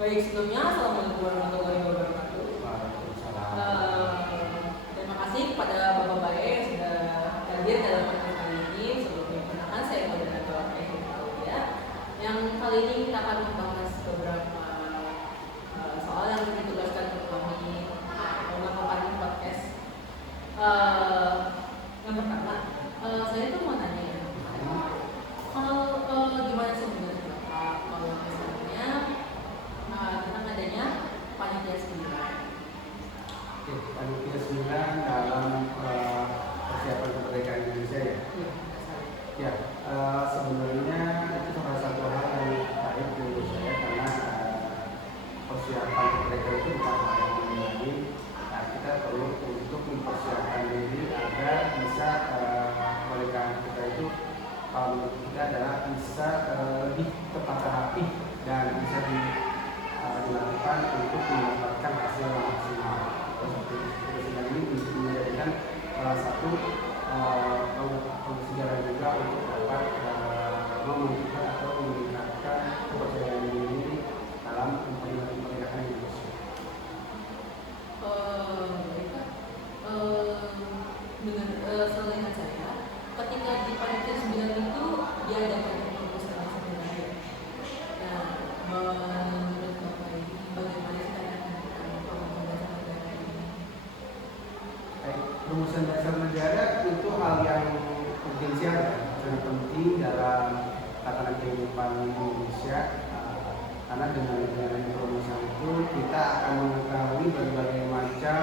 Baik, sebelumnya Assalamualaikum warahmatullahi wabarakatuh. Terima kasih kepada Bapak Bae yang sudah hadir dalam podcast kali ini. Sebelumnya perkenalkan saya moderator Evi Claudia. Yang kali ini kita akan membahas beberapa soal yang ditugaskan untuk kami melakukan podcast. Yang pertama, saya tuh mau nanya ya, kalau gimana sih menurut Bapak kalau misalnya tentang adanya panitia 9? Oke, panitia 9 dalam persiapan kemerdekaan Indonesia ya? Iya, Ya, sebenarnya itu salah satu hal yang baik menurut saya karena persiapan kemerdekaan itu bukan hal yang mudah. Nah, kita perlu untuk mempersiapkan diri agar bisa kemerdekaan kita itu kalau menurut kita adalah bisa lebih tepat rapi dan bisa dilakukan untuk mendapatkan hasil yang maksimal. Sehingga ini bisa menjadikan salah satu sejarah juga untuk dapat menunjukkan atau meningkatkan kepercayaan diri dalam kemerdekaan Indonesia. Dengan selain saya, ketika di panitia 9 itu diadakan perpustakaan sebenarnya. Nah, menurut Bapak ini bagaimana sih perumusan dasar negara ini? Perumusan dasar negara itu hal yang potensial sangat penting dalam tatanan kehidupan Indonesia karena dengan perumusan itu kita akan mengetahui berbagai macam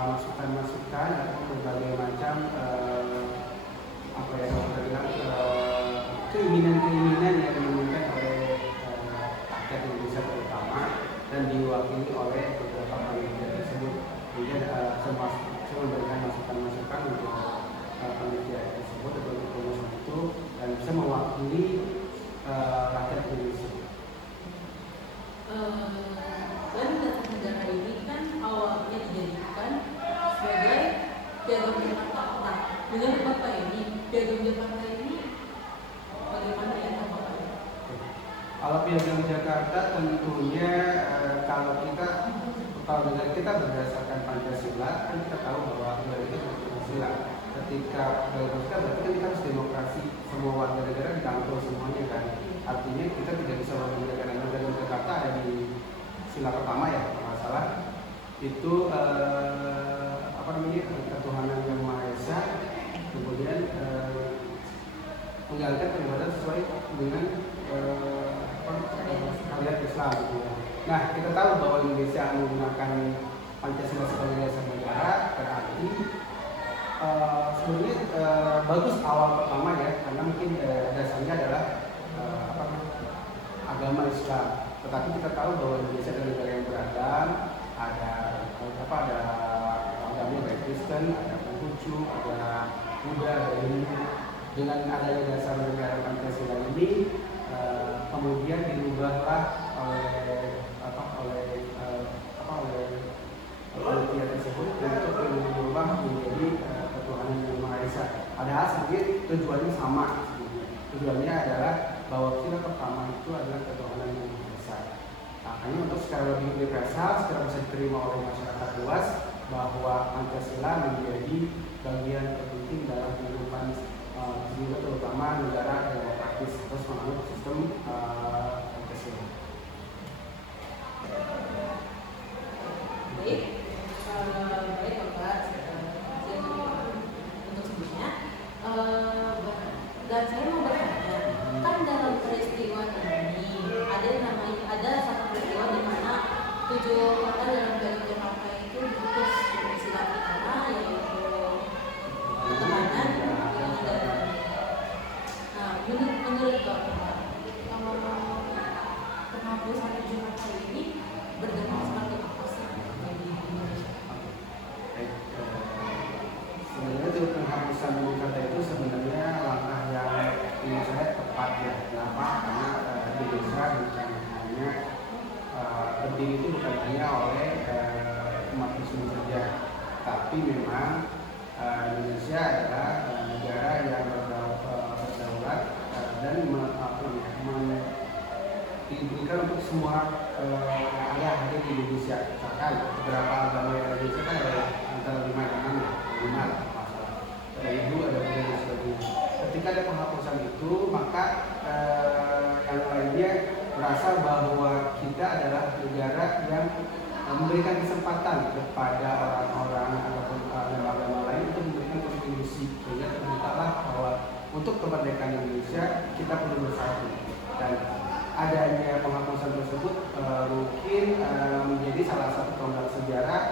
masukan-masukan atau berbagai macam keinginan-keinginan yang dimiliki oleh rakyat Indonesia terutama dan diwakili oleh beberapa panitia tersebut. Kemudian saya memberikan masukan-masukan untuk panitia tersebut atau untuk promosi itu dan bisa mewakili rakyat Indonesia. Dan dasar negara ini kan awalnya dijadikan sebagai piagam Jakarta. Nah, menurut Bapak ini piagam Jakarta ini bagaimana ya Bapak? Kalau piagam Jakarta tentunya kalau negara kita berdasarkan Pancasila kan kita tahu bahwa negara itu Pancasila. Ketika Pancasila berarti kan kita harus demokrasi, semua warga negara dirangkul semuanya kan. Artinya kita tidak bisa warga negara Jakarta ada di sila pertama ya kalau nggak salah itu ketuhanan yang maha esa, kemudian menjalankan peribadatan sesuai dengan syariat Islam gitu ya. Nah, kita tahu bahwa Indonesia menggunakan Pancasila sebagai dasar negara, berarti sebenarnya bagus awal pertama ya, karena mungkin dasarnya adalah agama Islam. Tetapi kita tahu bahwa Indonesia adalah negara yang beragam, ada agama baik Kristen, ada Konghucu, ada Buddha, ada Hindu. Dengan adanya dasar negara Pancasila ini kemudian dirubahlah oleh panitia tersebut untuk berubah menjadi ketuhanan yang maha esa. Padahal sebenarnya tujuannya sama. Tujuannya adalah bahwa sila pertama itu adalah ketuhanan yang maha esa. Makanya untuk secara lebih universal, secara bisa diterima oleh masyarakat luas bahwa Pancasila menjadi bagian penting dalam kehidupan juga terutama negara demokratis terus menganut sistem Pancasila. Baik Bapak, untuk sebelumnya dan saya mau bertanya, kan dalam peristiwa ini ada satu peristiwa di mana 7 kota dalam piagam Jakarta itu diputus sila pertama yaitu ketuhanan. Menurut Bapak, penghapusan Jakarta ini berdampak seperti apa sih bagi Indonesia? Sebenarnya untuk penghapusan Jakarta itu sebenarnya langkah yang menurut saya tepat ya. Kenapa? Karena Indonesia bukan hanya berdiri itu bukan hanya oleh umat Muslim saja, tapi memang Indonesia adalah negara yang berdaulat dan diberikan untuk semua yang ada hadir di Indonesia. Misalkan beberapa agama yang ada di Indonesia kan ada antara 5 dan 6 ya, 5 lah masalah. Ada Hindu, ada Buddha dan sebagainya. Ketika ada penghapusan itu, maka yang lainnya merasa bahwa kita adalah negara yang memberikan kesempatan kepada orang-orang ataupun agama lain untuk memberikan kontribusi, sehingga terbukalah bahwa untuk kemerdekaan Indonesia kita perlu bersatu, dan adanya penghapusan tersebut mungkin menjadi salah satu tonggak sejarah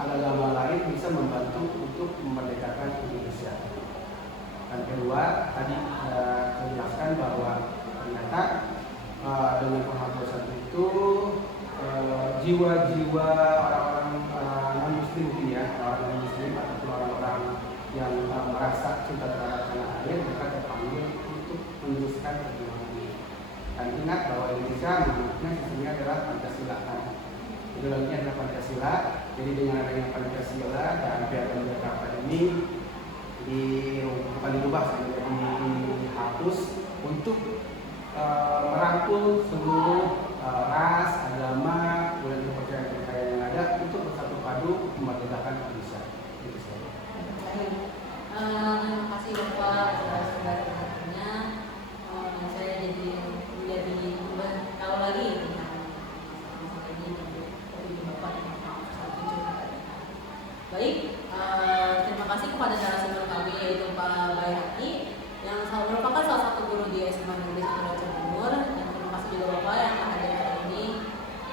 agama lain bisa membantu untuk memerdekakan Indonesia. Dan kedua, tadi saya jelaskan bahwa ternyata dengan penghapusan itu jiwa-jiwa orang-orang non-muslim mungkin ya, orang non-muslim ataupun orang-orang yang merasa cinta terhadap tanah air, mereka terpanggil untuk meneruskan perjuangan ini. Dan ingat bahwa Indonesia menurutnya sistemnya adalah Pancasila kan. Ideologinya adalah Pancasila. Jadi dengan adanya Pancasila dan Piagam Jakarta ini bukan dirubah, dihapus untuk merangkul seluruh ras, agama, dan kepercayaan yang ada untuk bersatu padu memerdekakan Indonesia. Terima kasih Bapak atas penjelasannya. Saya jadi menjadi tahu lagi tentang masalah ini dari Bapak dan Pak Ustadz. Baik, terima kasih kepada narasumber kami yaitu Pak Bayhaqi yang merupakan salah satu guru di SMA Negeri 1 Jawa Timur, dan terima kasih juga Bapak yang hadir hari ini.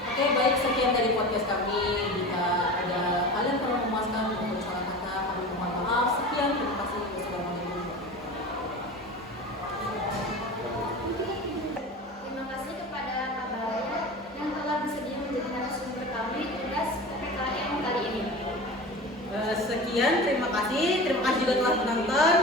Oke, baik, sekian dari podcast kami. Jika ada hal yang perlu memuaskan maupun salah kata, kami mohon maaf. Sekian, terima kasih. Wassalamualaikum. Terima kasih kepada Pak Balaya yang telah bersedia menjadi narasumber kami tugas PPKN kali ini. Sekian, terima kasih juga telah menonton.